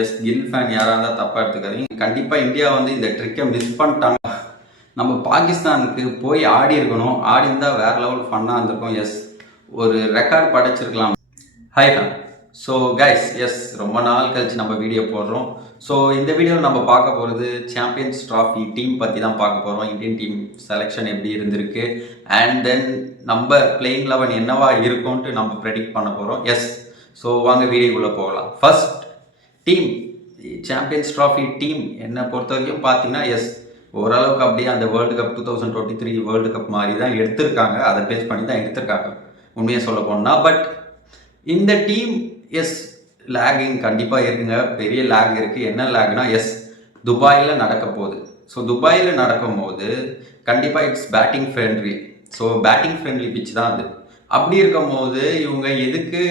S kill fan யாராக இருந்தால் தப்பாக எடுத்துக்காதீங்க. கண்டிப்பாக இந்தியா வந்து இந்த ட்ரிக்கை மிஸ் பண்ணிட்டாங்க. நம்ம பாகிஸ்தானுக்கு போய் ஆடி இருக்கணும். ஆடி இருந்தால் வேற லெவல் ஃபன்னாக இருந்திருக்கும். எஸ் ஒரு ரெக்கார்ட் படைச்சிருக்கலாம். Hi fan. So guys, yes ரொம்ப நாள் கழிச்சு நம்ம வீடியோ போடுறோம். ஸோ இந்த வீடியோவில் நம்ம பார்க்க போகிறது சாம்பியன்ஸ் ட்ராஃபி டீம் பற்றி தான் பார்க்க போகிறோம். இந்தியன் டீம் செலெக்ஷன் எப்படி இருந்திருக்கு, அண்ட் தென் நம்ம பிளேயிங் 11 என்னவா இருக்கும்ன்ட்டு நம்ம ப்ரெடிக்ட் பண்ண போகிறோம். எஸ், ஸோ வாங்க வீடியோக்குள்ளே போகலாம். First team, champions trophy team என்னை பொறுத்த வரைக்கும் பார்த்தீங்கன்னா, எஸ் ஓரளவுக்கு அப்படியே அந்த வேர்ல்டு கப் 2023 வேர்ல்டு கப் மாதிரி தான் எடுத்திருக்காங்க. அதை பேஸ் பண்ணி தான் எடுத்திருக்காங்க உண்மையை சொல்ல போனால். பட் இந்த டீம் எஸ் லேகிங் கண்டிப்பாக இருக்குங்க. பெரிய லேக் இருக்குது. என்ன லேக்னா, எஸ் துபாயில் நடக்க போகுது. ஸோ துபாயில் நடக்கும் போது கண்டிப்பாக it's batting friendly. So batting friendly pitch தான் அது. அப்படி இருக்கும் போது இவங்க எதுக்கு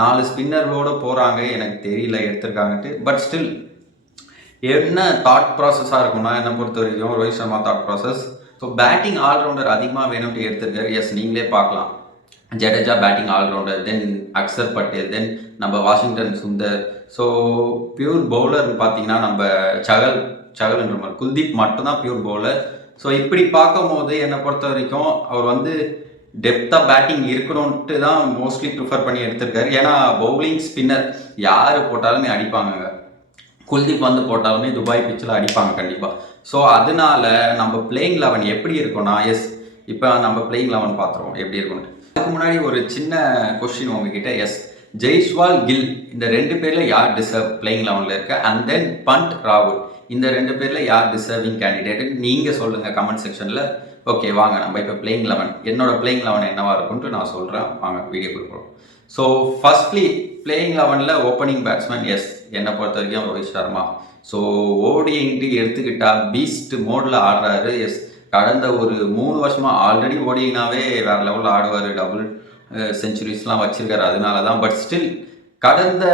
4 ஸ்பின்னரோடு போகிறாங்க எனக்கு தெரியல எடுத்திருக்காங்கட்டு. பட் ஸ்டில் என்ன தாட் ப்ராசஸாக இருக்கும்னா, என்னை பொறுத்த வரைக்கும் Rohit Sharma thought process. So batting allrounder அதிகமாக வேணும்ட்டு எடுத்திருக்காரு. எஸ் நீங்களே பார்க்கலாம், Jadeja batting allrounder, then Axar Patel, then நம்ம வாஷிங்டன் சுந்தர். ஸோ பியூர் பவுலர்னு பார்த்தீங்கன்னா நம்ம சகல்ன்ற மாதிரி குல்தீப் மட்டும்தான் பியூர் பவுலர். ஸோ இப்படி பார்க்கும் போது என்னை பொறுத்த வரைக்கும் அவர் வந்து டெப்த்தாக பேட்டிங் இருக்கணும்ட்டு தான் மோஸ்ட்லி ப்ரிஃபர் பண்ணி எடுத்திருக்காரு. ஏன்னா பவுலிங் ஸ்பின்னர் யார் போட்டாலுமே அடிப்பாங்க. குல்தீப் வந்து போட்டாலுமே துபாய் பிச்சில் அடிப்பாங்க கண்டிப்பாக. ஸோ அதனால நம்ம பிளேயிங் 11 எப்படி இருக்கும்னா, எஸ் இப்போ நம்ம பிளேயிங் 11 பார்த்துருவோம் எப்படி இருக்கும்னு. அதுக்கு முன்னாடி ஒரு சின்ன கொஸ்டின் உங்ககிட்ட. எஸ் ஜெய்ஸ்வால், கில் இந்த 2 பேரில் யார் டிசர்வ் பிளேயிங் 11 இருக்க, அண்ட் தென் பண்ட், ராகுல் இந்த 2 பேரில் யார் டிசர்விங் கேண்டிடேட் நீங்கள் சொல்லுங்கள் கமெண்ட் செக்ஷனில். ஓகே வாங்க நம்ம இப்போ பிளேயிங் 11 என்னோட பிளேயிங் 11 என்னவா இருக்கும்ட்டு நான் சொல்கிறேன். வாங்க வீடியோ கொடுக்குறோம். So firstly playing 11 opening batsman, yes என்னை பொறுத்த வரைக்கும் ரோஹித் சர்மா. ஸோ ஓடிஐன்ட்டு எடுத்துக்கிட்டா பீஸ்ட் மோடில் ஆடுறாரு. எஸ் கடந்த ஒரு 3 வருஷமாக ஆல்ரெடி ஓடினாவே வேறு லெவலில் ஆடுவார். டபுள் செஞ்சுரிஸ்லாம் வச்சிருக்காரு. அதனால தான். பட் ஸ்டில் கடந்த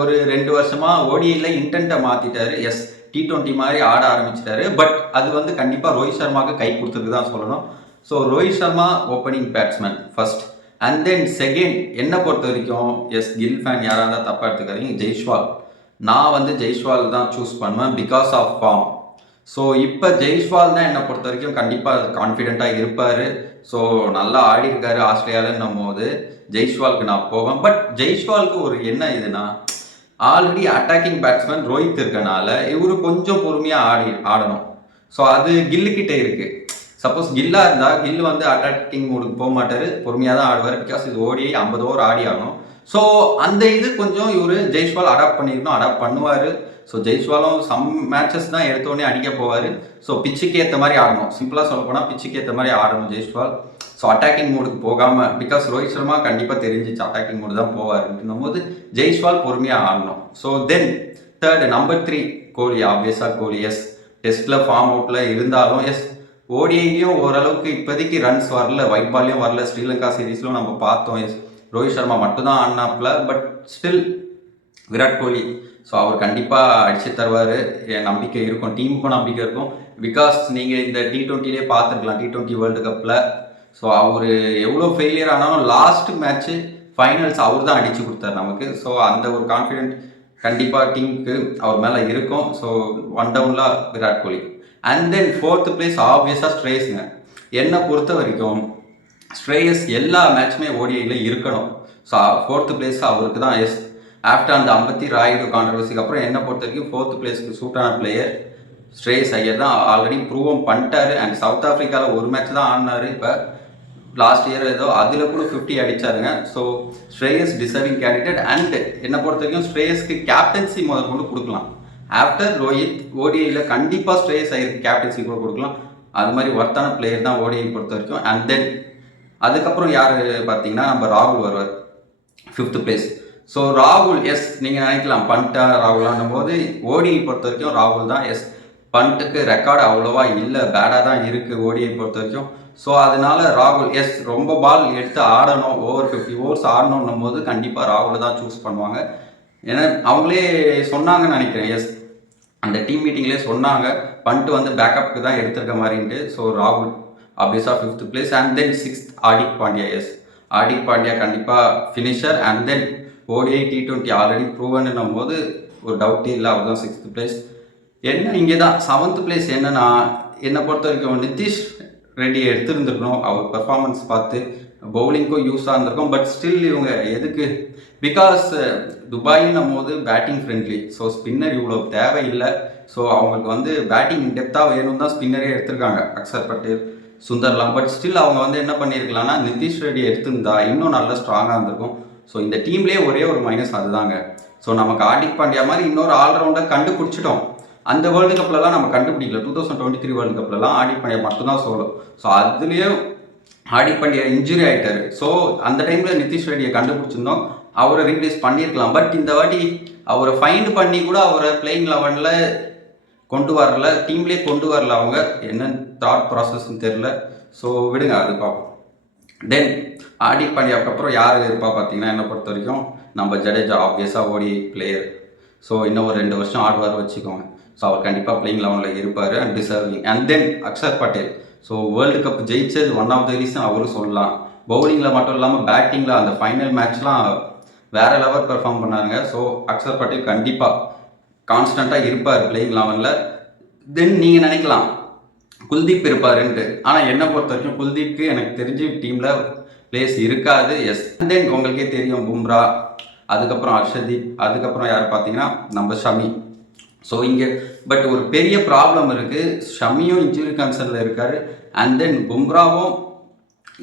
ஒரு 2 வருஷமாக ஓடிஐயில் இன்டென்ட்டை மாற்றிட்டாரு. எஸ் T20 மாதிரி ஆட ஆரம்பிச்சிட்டாரு. பட் அது வந்து கண்டிப்பாக ரோஹித் சர்மாவுக்கு கை கொடுத்துருக்கு தான் சொல்லணும். So Rohit Sharma opening batsman first. And then second என்னை பொறுத்த வரைக்கும், எஸ் கில் ஃபேன் யாராக இருந்தால் தப்பாக எடுத்துக்காதீங்க, ஜெய்ஸ்வால். நான் வந்து ஜெய்ஸ்வால் தான் சூஸ் பண்ணுவேன் பிகாஸ் ஆஃப் ஃபார்ம். ஸோ இப்போ ஜெய்ஸ்வால் தான் என்னை பொறுத்த வரைக்கும் கண்டிப்பாக கான்ஃபிடென்ட்டாக இருப்பார். ஸோ நல்லா ஆடி இருக்காரு ஆஸ்திரேலியாவில்னும் போது ஜெய்ஸ்வாலுக்கு நான் போவேன். பட் ஜெய்ஸ்வாலுக்கு ஒரு என்ன இதுனா, ஆல்ரெடி அட்டாக்கிங் பேட்ஸ்மேன் ரோஹித் இருக்கனால இவரு கொஞ்சம் பொறுமையாக ஆடணும். ஸோ அது கில்லுக்கிட்டே இருக்குது. சப்போஸ் கில்லாக இருந்தால் கில் வந்து அட்டாக்கிங் மூடுக்கு போக மாட்டார், பொறுமையாக தான் ஆடுவார். பிகாஸ் இது ஓடி 50 ஓவர் ஆடி ஆகணும். ஸோ அந்த இது கொஞ்சம் இவர் ஜெய்ஸ்வால் அடாப்ட் பண்ணியிருக்கணும், அடாப்ட் பண்ணுவார். ஸோ ஜெய்ஸ்வாலும் சம் மேட்சஸ் தான் எடுத்தோடனே அடிக்க போவார். ஸோ பிச்சுக்கு ஏற்ற மாதிரி ஆடணும். சிம்பிளாக சொல்ல போனால் பிச்சுக்கு ஏற்ற மாதிரி ஆடணும் ஜெய்ஸ்வால். ஸோ அட்டாக்கிங் மூடுக்கு போகாமல், பிகாஸ் ரோஹித் சர்மா கண்டிப்பாக தெரிஞ்சிச்சு அட்டாக்கிங் மூடு தான் போவாருன்னும் போது ஜெய்ஸ்வால் பொறுமையாக ஆடணும். ஸோ தென் தேர்டு நம்பர் 3 கோலி. ஆப்வியஸாக கோலி. எஸ் டெஸ்ட்டில் ஃபார்ம் அவுட்டில் இருந்தாலும், எஸ் ஓடிஐலையும் ஓரளவுக்கு இப்போதைக்கு ரன்ஸ் வரல, ஒயிட் பால்லையும் வரல. ஸ்ரீலங்கா சீரீஸ்லையும் நம்ம பார்த்தோம். எஸ் ரோஹித் சர்மா மட்டும்தான் ஆடினாப்ல. But still Virat Kohli, so அவர் கண்டிப்பாக அடிச்சு தருவார். என் நம்பிக்கை இருக்கும், டீமுக்கும் நம்பிக்கை இருக்கும். பிகாஸ் நீங்கள் இந்த T20லே பார்த்துருக்கலாம், T20 வேர்ல்டு கப்பில். ஸோ அவர் எவ்வளோ ஃபெயிலியர் ஆனாலும் லாஸ்ட் மேட்ச்சு ஃபைனல்ஸ் அவர் தான் அடித்து கொடுத்தார் நமக்கு. ஸோ அந்த ஒரு கான்ஃபிடென்ட் கண்டிப்பாக டீமுக்கு அவர் மேலே இருக்கும். ஸோ 1 டவுனில் Virat Kohli. And then 4th place ஆப்வியஸாக ஸ்ட்ரேயஸ்ங்க. என்னை பொறுத்த வரைக்கும் ஸ்ட்ரேயஸ் எல்லா மேட்சுமே ஓடிஐயில் இருக்கணும். ஸோ 4th பிளேஸ் அவருக்கு தான். எஸ் ஆஃப்டர் அந்த அம்பத்தி ராயுடு கான்ட்ரவர்சிக்கு அப்புறம் என்னை பொறுத்த வரைக்கும் 4th பிளேஸ்க்கு சூட்டான பிளேயர் ஸ்ட்ரேயஸ் ஐயர் தான். ஆல்ரெடி ப்ரூவம் பண்ணிட்டாரு. அண்ட் சவுத் ஆஃப்ரிக்காவில் ஒரு மேட்ச் தான் ஆடினார். இப்போ லாஸ்ட் இயர் ஏதோ அதில் கூட 50 அடித்தாருங்க. So Shreyas deserving candidate. And என்னை பொறுத்த வரைக்கும் ஸ்ட்ரேயஸ்க்கு கேப்டன்சி முதல் கொண்டு கொடுக்கலாம். ஆஃப்டர் ரோஹித் ஓடிஐயில் கண்டிப்பாக ஸ்ட்ரேயஸ் ஐயருக்கு கேப்டன்சி கூட கொடுக்கலாம். அது மாதிரி ஒர்த்தான பிளேயர் தான் ஓடிஐ பொறுத்த வரைக்கும். அண்ட் தென் அதுக்கப்புறம் யார் பார்த்தீங்கன்னா நம்ம ராகுல் வருவார் 5th பிளேஸ். ஸோ ராகுல், எஸ் நீங்கள் நினைக்கலாம் பண்ட்டா ராகுலான்னும் போது ஓடிஐ பொறுத்த வரைக்கும் ராகுல் தான். எஸ் பண்ட்டுக்கு ரெக்கார்டு அவ்வளோவா இல்லை, பேடாக தான் இருக்குது ஓடிஐ பொறுத்த வரைக்கும். ஸோ அதனால ராகுல், எஸ் ரொம்ப பால் எடுத்து ஆடணும், ஓவர் 50 ஓவர்ஸ் ஆடணுன்னும் போது கண்டிப்பாக ராகுலை தான் சூஸ் பண்ணுவாங்க. ஏன்னா அவங்களே சொன்னாங்கன்னு நினைக்கிறேன். எஸ் அந்த டீம் மீட்டிங்லேயே சொன்னாங்க பண்ட்டு வந்து பேக்கப்புக்கு தான் எடுத்திருக்க மாதிரின்ட்டு. ஸோ ராகுல் ஆப்வியஸாக 5th place. And then 6th Hardik Pandya. Yes Hardik Pandya கண்டிப்பாக finisher. And then ODI T20 already ப்ரூவன்னும் போது ஒரு டவுட்டே இல்லை, அவர் தான் 6th பிளேஸ். என்ன இங்கே தான் 7th பிளேஸ். என்னன்னா என்னை பொறுத்த வரைக்கும் நிதிஷ் ரெட்டி எடுத்துருந்துருக்கணும். அவர் பெர்ஃபார்மன்ஸ் பார்த்து பவுலிங்க்கும் யூஸாக இருந்திருக்கும். பட் ஸ்டில் இவங்க எதுக்கு, பிகாஸ் துபாயின்னும் போது பேட்டிங் ஃப்ரெண்ட்லி, ஸோ ஸ்பின்னர் இவ்வளோ தேவையில்லை. ஸோ அவங்களுக்கு வந்து பேட்டிங் டெப்த்தாக வேணும் தான் ஸ்பின்னரே எடுத்திருக்காங்க, அக்ஷர் பட்டேல், சுந்தர்லாம். பட் ஸ்டில் அவங்க வந்து என்ன பண்ணியிருக்கலாம்னா நிதிஷ் ரெட்டி எடுத்திருந்தா இன்னும் நல்லா ஸ்ட்ராங்காக இருந்திருக்கும். ஸோ இந்த டீம்லேயே ஒரே ஒரு மைனஸ் அதுதாங்க. ஸோ நமக்கு ஹார்திக் பாண்டியா மாதிரி இன்னொரு ஆல்ரவுண்டர் கண்டுபிடிச்சிட்டோம். அந்த வேர்ல்டு கப்லலாம் நம்ம கண்டுபிடிக்கல. 2023 வேர்ல்டு கப்லலாம் ஹார்திக் பாண்டியா மட்டும்தான் சோலோ. ஸோ அதுலேயும் ஹார்திக் பாண்டியா இன்ஜுரி ஆகிட்டாரு. ஸோ அந்த டைமில் நிதிஷ் ரெட்டியை கண்டுபிடிச்சிருந்தோம், அவரை ரீப்ளேஸ் பண்ணியிருக்கலாம். பட் இந்த வாட்டி அவரை ஃபைண்ட் பண்ணி கூட அவரை பிளேயிங் 11ல் கொண்டு வரல, டீம்லேயே கொண்டு வரல. அவங்க என்ன தாட் ப்ராசஸ்ன்னு தெரில. ஸோ விடுங்க, அது பார்ப்போம். தென் ஹார்திக் பாண்டியாவுக்கு அப்புறம் யார் இருப்பா பார்த்தீங்கன்னா, என்னை பொறுத்த வரைக்கும் நம்ம ஜடேஜா ஆப்வியஸாக ஓடி பிளேயர். ஸோ இன்னும் ஒரு 2 வருஷம் ஆடுவார் வச்சுக்கோங்க. ஸோ அவர் கண்டிப்பாக பிளேயிங் 11ல் இருப்பார் and deserving. And then Axar Patel. So world cup ஜெயிச்சது ஒன் ஆஃப் த ரீசன் அவரும் சொல்லலாம். பவுலிங்கில் மட்டும் இல்லாமல் பேட்டிங்கில் அந்த ஃபைனல் மேட்ச்லாம் வேறு லெவல் பெர்ஃபார்ம் பண்ணாருங்க. ஸோ அக்ஷர் பட்டேல் கண்டிப்பாக கான்ஸ்டண்ட்டாக இருப்பார் பிளேயிங் 11ல். தென் நீங்கள் நினைக்கலாம் குல்தீப் இருப்பாருன்ட்டு, ஆனால் என்னை பொறுத்த வரைக்கும் குல்தீப்க்கு எனக்கு தெரிஞ்சு டீமில் பிளேஸ் இருக்காது. எஸ். தென் உங்களுக்கே தெரியும் பும்ரா, அதுக்கப்புறம் ஹர்ஷதீப், அதுக்கப்புறம் யார் பார்த்தீங்கன்னா நம்ம ஷமி. ஸோ இங்கே பட் ஒரு பெரிய ப்ராப்ளம் இருக்குது. ஷமியும் இன்ஜுரி கன்சர்னில் இருக்கார். அண்ட் தென் பும்ராவும்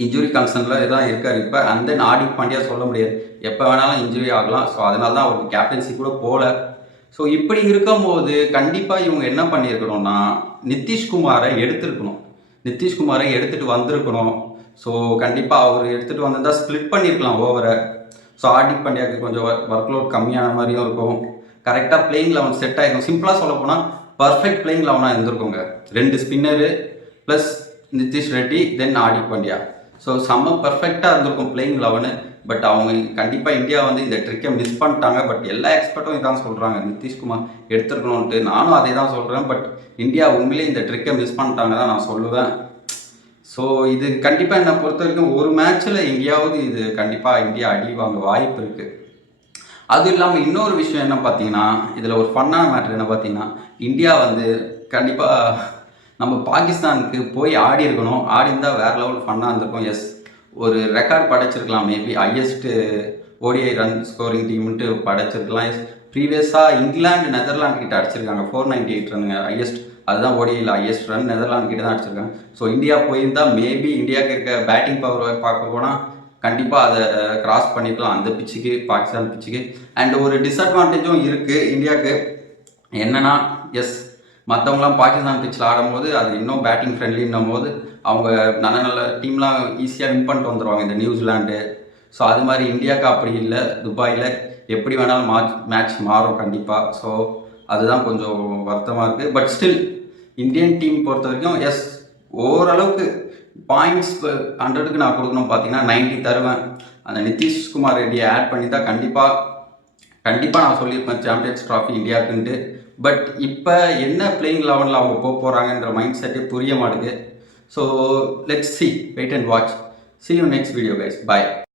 இன்ஜுரி கன்சர்னில் தான் இருக்கார் இப்போ. அண்ட் தென் ஹார்திக் பாண்டியா சொல்ல முடியாது, எப்போ வேணாலும் இன்ஜுரி ஆகலாம். ஸோ அதனால தான் அவருக்கு கேப்டன்சி கூட போகல. ஸோ இப்படி இருக்கும்போது கண்டிப்பாக இவங்க என்ன பண்ணியிருக்கணும்னா நிதிஷ்குமாரை எடுத்துருக்கணும். நிதிஷ்குமாரை எடுத்துகிட்டு வந்திருக்கணும். ஸோ கண்டிப்பாக அவர் எடுத்துகிட்டு வந்திருந்தால் ஸ்ப்ளிட் பண்ணியிருக்கலாம் ஓவரை. ஸோ ஹார்திக் பாண்டியாவுக்கு கொஞ்சம் ஒர்க் லோட் கம்மியான மாதிரியும் இருக்கும். கரெக்டாக பிளேயிங் 11 செட் ஆகிருக்கும். சிம்பிளாக சொல்ல போனால் பர்ஃபெக்ட் பிளேயிங் 11 இருந்திருக்குங்க. 2 spinner plus Nitish Reddy then Hardik Pandya. So செம்ம பர்ஃபெக்டாக இருந்திருக்கும் பிளேயிங் 11. பட் அவங்க கண்டிப்பாக இந்தியா வந்து இந்த ட்ரிக்கை மிஸ் பண்ணிட்டாங்க. பட் எல்லா எக்ஸ்பர்ட்டும் இதான் சொல்கிறாங்க, நிதிஷ்குமார் எடுத்துருக்கணும்ன்ட்டு. நானும் அதே தான் சொல்கிறேன். பட் இந்தியா உண்மையிலே இந்த ட்ரிக்கை மிஸ் பண்ணிட்டாங்க தான் நான் சொல்லுவேன். ஸோ இது கண்டிப்பாக என்னை பொறுத்த வரைக்கும் ஒரு மேட்ச்சில் எங்கேயாவது இது கண்டிப்பாக இந்தியா அடி வாங்க வாய்ப்பு இருக்குது. அதுவும் இல்லாமல் இன்னொரு விஷயம் என்ன பார்த்தீங்கன்னா, இதில் ஒரு ஃபன்னான மேட்ரு என்ன பார்த்தீங்கன்னா, இந்தியா வந்து கண்டிப்பாக நம்ம பாகிஸ்தானுக்கு போய் ஆடி இருக்கணும். ஆடி இருந்தால் வேறு லெவல் ஃபன்னாக இருந்திருக்கும். எஸ், ஒரு ரெக்கார்ட் படைச்சிருக்கலாம். Maybe highest ODI run scoring டீம்ன்ட்டு படைச்சிருக்கலாம். எஸ், ப்ரீவியஸாக இங்கிலாந்து நெதர்லாந்து கிட்ட அடிச்சிருக்காங்க 498 ரன்னுங்க ஹையஸ்ட். அதுதான் ஓடிஐயில் ஹையஸ்ட் ரன் நெதர்லாந்து கிட்ட தான் அடிச்சிருக்காங்க. ஸோ இந்தியா போயிருந்தால் மேபி இந்தியாவுக்கு இருக்க பேட்டிங் பவர் பார்க்க போனால் கண்டிப்பாக அதை கிராஸ் பண்ணிக்கலாம் அந்த பிச்சுக்கு, பாகிஸ்தான் பிச்சுக்கு. அண்ட் ஒரு டிஸ்அட்வான்டேஜும் இருக்குது இந்தியாவுக்கு. என்னென்னா எஸ், மற்றவங்களாம் பாகிஸ்தான் பிச்சில் ஆடும்போது அது இன்னும் பேட்டிங் ஃப்ரெண்ட்லின்னும் போது அவங்க நல்ல நல்ல டீம்லாம் ஈஸியாக வின் பண்ணிட்டு வந்துடுவாங்க, இந்த நியூசிலாண்டு. ஸோ அது மாதிரி இந்தியாவுக்கு அப்படி இல்லை. துபாயில் எப்படி வேணாலும் மேட்ச் மாறும் கண்டிப்பாக. ஸோ அதுதான் கொஞ்சம் வருத்தமாக இருக்குது. பட் ஸ்டில் இந்தியன் டீம் பொறுத்த வரைக்கும் எஸ், ஓரளவுக்கு பாயிண்ட்ஸ் 100க்கு நான் கொடுக்கணும் பார்த்தீங்கன்னா 90 தருவேன். அந்த நிதிஷ்குமார் ரெட்டியை ஆட் பண்ணி தான் கண்டிப்பாக நான் சொல்லியிருப்பேன் சாம்பியன்ஸ் ட்ராஃபி இந்தியாவுக்குன்ட்டு. பட் இப்போ என்ன பிளேயிங் 11ல் அவங்க போகிறாங்கன்ற மைண்ட் செட்டே புரிய மாட்டேங்குது. So let's see, wait and watch. See you next video guys. Bye.